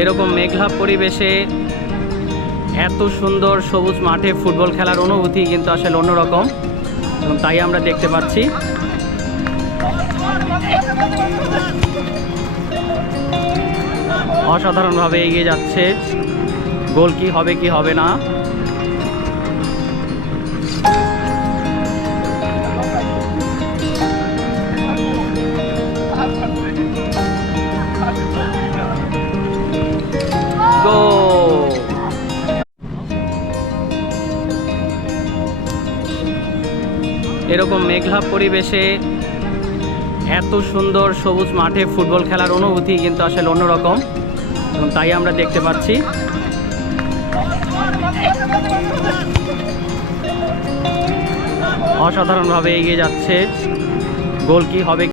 এরকম মেঘলা পরিবেশে এত সুন্দর সবুজ মাঠে ফুটবল খেলার অনুভূতি কিন্তু আসলে অন্যরকম, এবং তাই আমরা দেখতে পাচ্ছি। অসাধারণভাবে এগিয়ে যাচ্ছে, গোল কি হবে কি হবে না। গোল! এরকম মেঘলা পরিবেশে এত সুন্দর সবুজ মাঠে ফুটবল খেলার অনুভূতি কিন্তু আসলে অন্যরকম, এবং তাই আমরা দেখতে পাচ্ছি। অসাধারণভাবে এগিয়ে যাচ্ছে, গোল কি হবে